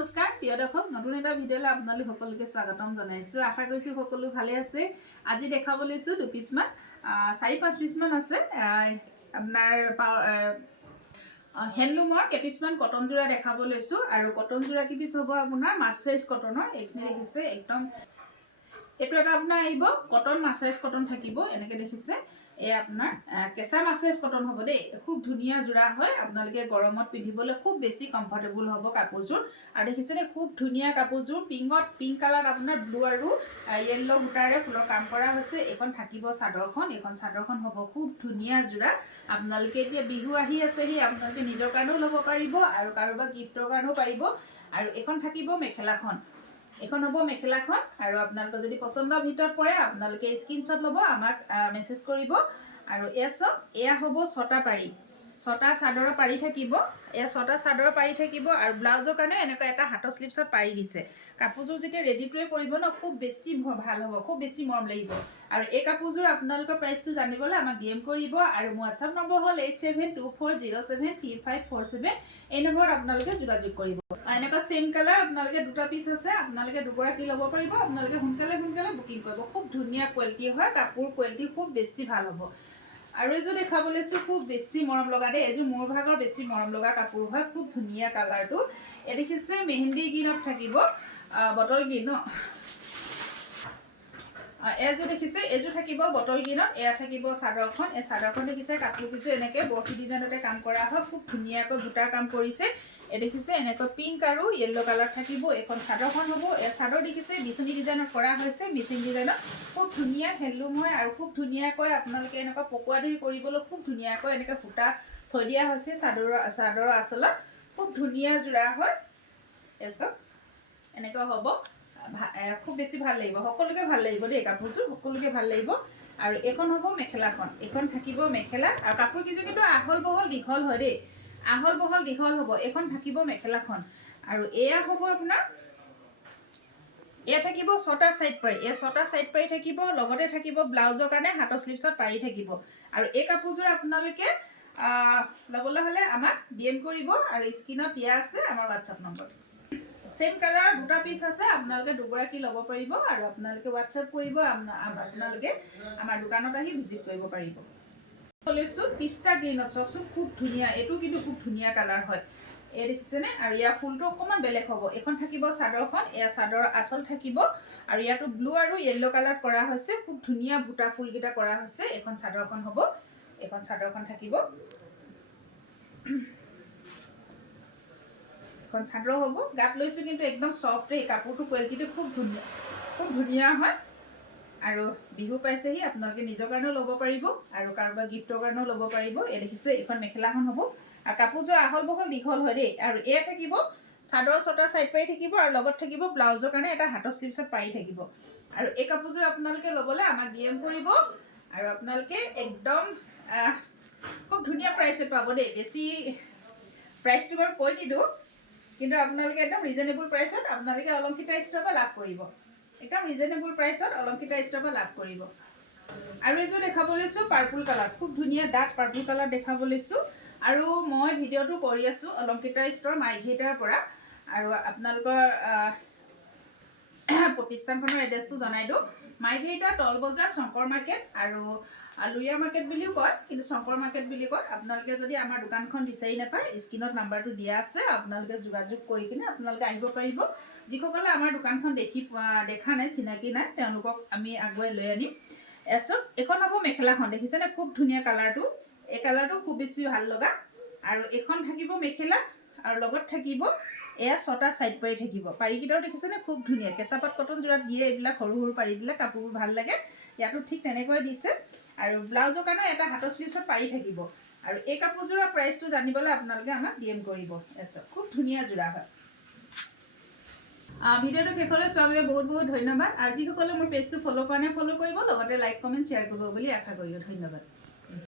নমস্কাৰ প্ৰিয় দৰ্শক নতুন এটা ভিডিঅ'লৈ আপোনালোক সকলোকে স্বাগতম জনাইছোঁ। আশা কৰিছোঁ সকলো ভালে আছে। আজি দেখাব লৈছোঁ দুপিছমান 4-5 পিছমান আছে আপোনাৰ হেণ্ডলুমৰ কেইপিছমান কটন যোৰা দেখাব লৈছোঁ আৰু কটন যোৰা কেইপিছ হ'ব আপোনাৰ মাৰ্চাৰাইজ কটনৰ। এইখিনি দেখিছে একদম এইটো এটা আপোনাৰ আহিব কটন মাৰ্চাৰাইজ কটন থাকিব এনেকৈ দেখিছে। এই আপোনাৰ কেঁচা মাৰ্চাৰাইজ কটন হ'ব দেই। খুব ধুনীয়া যোৰা হয়, আপোনালোকে গৰমত পিন্ধিবলৈ খুব বেছি কমফৰ্টেবল হ'ব কাপোৰযোৰ। আৰু দেখিছেনে খুব ধুনীয়া কাপোৰযোৰ পিংক কালাৰত আপোনাৰ ব্লু আৰু য়েল্লো সূতাৰে ফুলৰ কাম কৰা হৈছে। এইখন থাকিব চাদৰখন, এইখন চাদৰখন হ'ব খুব ধুনীয়া যোৰা। আপোনালোকে এতিয়া বিহু আহি আছেহি, আপোনালোকে নিজৰ কাৰণেও ল'ব পাৰিব আৰু কাৰোবাক গিফ্টৰ কাৰণেও পাৰিব। আৰু এইখন থাকিব মেখেলাখন, এখন হ'ব মেখেলাখন। আৰু আপোনালোকৰ যদি পচন্দৰ ভিতৰত পৰে আপোনালোকে স্ক্ৰীনশ্বট ল'ব, আমাক মেছেজ কৰিব। আৰু এয়া হ'ব 6টা পাৰি, 6টা চাদৰৰ পাৰি থাকিব। এয়া 6টা চাদৰৰ পাৰি থাকিব আৰু ব্লাউজৰ কাৰণে এনেকুৱা এটা হাতৰ স্লিপছত পাৰি দিছে। কাপোৰযোৰ যেতিয়া ৰেডি কৰি কৰিব ন খুব বেছি ভাল হ'ব, খুব বেছি মৰম লাগিব। আৰু এই কাপোৰযোৰ আপোনালোকৰ প্ৰাইচটো জানিবলৈ আমাক DM কৰিব। আৰু মোৰ হোৱাটছআপ নম্বৰ হ'ল 8724073547। এই নম্বৰত আপোনালোকে যোগাযোগ কৰিব। এনেকুৱা চেম কালাৰ আপোনালোকে 2টা পিচ আছে, আপোনালোকে দুগৰাকী ল'ব পাৰিব। আপোনালোকে সোনকালে বুকিং কৰিব। খুব ধুনীয়া কোৱালিটি হয়, কাপোৰ কোৱালিটি খুব বেছি ভাল হ'ব। আৰু এযোৰ দেখাব লৈছোঁ খুব বেছি মৰম লগা দেই। এযোৰ মোৰ ভাগৰ বেছি মৰম লগা কাপোৰ হয়, খুব ধুনীয়া কালাৰটো। এই দেখিছে মেহেন্দি গ্ৰীণত থাকিব, বটল গ্ৰীণ ন। এযোৰ দেখিছে, এযোৰ থাকিব বটল গ্ৰীণত। এয়া থাকিব চাদৰখন। এই চাদৰখন দেখিছে কাপোৰ কিছু এনেকৈ বৰফি ডিজাইনতে কাম কৰা হয়, খুব ধুনীয়াকৈ বুটাৰ কাম কৰিছে। এই দেখিছে এনেকৈ পিংক আৰু য়েল্লো কালাৰ থাকিব। এখন চাদৰখন হ'ব। এই চাদৰ দেখিছে বিচনী ডিজাইনত কৰা হৈছে, মিচিং ডিজাইনত খুব ধুনীয়া হেণ্ডলুম হয়। আৰু খুব ধুনীয়াকৈ আপোনালোকে এনেকুৱা পকোৱা দহি কৰিবলৈ খুব ধুনীয়াকৈ এনেকৈ সূতা থৈ দিয়া হৈছে চাদৰৰ আঁচলত। খুব ধুনীয়া যোৰা হয়। এচব এনেকুৱা হ'ব, খুব বেছি ভাল লাগিব, সকলোকে ভাল লাগিব দেই কাপোৰযোৰ, সকলোকে ভাল লাগিব। আৰু এইখন হ'ব মেখেলাখন, এইখন থাকিব মেখেলা। আৰু কাপোৰ কেইযোৰ কিন্তু আহল বহল দীঘল হয় দেই, আহল বহল দীঘল হ'ব। এইখন থাকিব মেখেলাখন। আৰু এয়া হ'ব আপোনাৰ, এয়া থাকিব 6টা চাইড পাৰি। এই 6টা চাইড পাৰি থাকিব, লগতে থাকিব ব্লাউজৰ কাৰণে হাতৰ স্লিপছত পাৰি থাকিব। আৰু এই কাপোৰযোৰ আপোনালোকে ল'বলৈ হ'লে আমাক DM কৰিব। আৰু স্ক্ৰীনত দিয়া আছে আমাৰ হোৱাটছআপ নম্বৰ। চেম কালাৰৰ 2টা পিচ আছে, আপোনালোকে দুগৰাকী ল'ব পাৰিব। আৰু আপোনালোকে হোৱাটছআপ কৰিব, আপোনালোকে আমাৰ দোকানত আহি ভিজিট কৰিব পাৰিব। লৈছোঁ পিষ্টা গ্ৰীণত, চাওকচোন খুব ধুনীয়া, এইটো কিন্তু খুব ধুনীয়া কালাৰ হয়। এই দেখিছেনে। আৰু ইয়াৰ ফুলটো অকণমান বেলেগ হ'ব। এইখন থাকিব চাদৰখন, এয়া চাদৰৰ আঁচল থাকিব। আৰু ইয়াতো ব্লু আৰু য়েল্লো কালাৰত কৰা হৈছে, খুব ধুনীয়া বুটা ফুলকেইটা কৰা হৈছে। এইখন চাদৰখন হ'ব, এইখন চাদৰখন থাকিব, এখন চাদৰ হ'ব। গাত লৈছোঁ কিন্তু একদম চফ্ট, এই কাপোৰটো কোৱালিটিটো খুব ধুনীয়া হয়। আৰু বিহু পাইছেহি, আপোনালোকে নিজৰ কাৰণেও ল'ব পাৰিব আৰু কাৰোবাৰ গিফ্টৰ কাৰণেও ল'ব পাৰিব। এই দেখিছে এইখন মেখেলাখন হ'ব। আৰু কাপোৰযোৰ আহল বহল দীঘল হয় দেই। আৰু এয়া থাকিব চাদৰ 6টা চাইড পাৰি থাকিব। আৰু লগত থাকিব ব্লাউজৰ কাৰণে এটা হাতৰ স্লিপছত পাৰি থাকিব। আৰু এই কাপোৰযোৰ আপোনালোকে ল'বলৈ আমাক DM কৰিব। আৰু আপোনালোকে একদম খুব ধুনীয়া প্ৰাইচত পাব দেই। বেছি প্ৰাইচটো বাৰু কৈ নিদিওঁ, কিন্তু আপোনালোকে একদম ৰিজনেবল প্ৰাইচত আপোনালোকে অলংকিতা ষ্ট'ৰৰ পৰা লাভ কৰিব। একদম ৰিজনেবল প্ৰাইচত অলংকিতা ষ্ট'ৰৰ পৰা লাভ কৰিব। আৰু এযোৰ দেখাব লৈছোঁ পাৰ্পল কালাৰ, খুব ধুনীয়া ডাৰ্ক পাৰ্পল কালাৰ দেখাব লৈছোঁ। আৰু মই ভিডিঅ'টো কৰি আছোঁ অলংকিতা ষ্ট'ৰ মাইঘেটাৰ পৰা। আৰু আপোনালোকৰ প্ৰতিষ্ঠানখনৰ এড্ৰেছটো জনাই দিওঁ। মাইঘেটা তল বজাৰ শংকৰ মাৰ্কেট, আৰু লুইয়া মাৰ্কেট বুলিও কয়, কিন্তু শংকৰ মাৰ্কেট বুলি কয়। আপোনালোকে যদি আমাৰ দোকানখন বিচাৰি নাপায়, স্ক্ৰীনত নাম্বাৰটো দিয়া আছে, আপোনালোকে যোগাযোগ কৰি কিনে আপোনালোকে আহিব পাৰিব। যিসকলে আমাৰ দোকানখন দেখা নাই, চিনাকি নাই, তেওঁলোকক আমি আগুৱাই লৈ আনিম। এইখন হ'ব মেখেলাখন, দেখিছেনে খুব ধুনীয়া কালাৰটো। এই কালাৰটো খুব বেছি ভাল লগা। আৰু এইখন থাকিব মেখেলা, আৰু লগত থাকিব এয়া 6টা চাইড পাৰি থাকিব। পাৰিকেইটাও দেখিছেনে খুব ধুনীয়া, কেঁচা পাট কটন যোৰাত দিয়ে এইবিলাক সৰু সৰু পাৰিবিলাক, কাপোৰবোৰ ভাল লাগে। ইয়াতো ঠিক তেনেকৈ দিছে। আৰু ব্লাউজৰ কাৰণেও এটা হাতৰ স্লিপছত পাৰি থাকিব। আৰু এই কাপোৰযোৰৰ প্ৰাইচটো জানিবলৈ আপোনালোকে আমাক DM কৰিব। খুব ধুনীয়া যোৰা হয়। ভিডিঅ'টো শেষলৈ চোৱাৰ বাবে বহুত বহুত ধন্যবাদ। আৰু যিসকলে মোৰ পেজটো ফ'ল' কৰা নাই, ফ'ল' কৰিব, লগতে লাইক কমেণ্ট শ্বেয়াৰ কৰিব বুলি আশা কৰিলোঁ। ধন্যবাদ।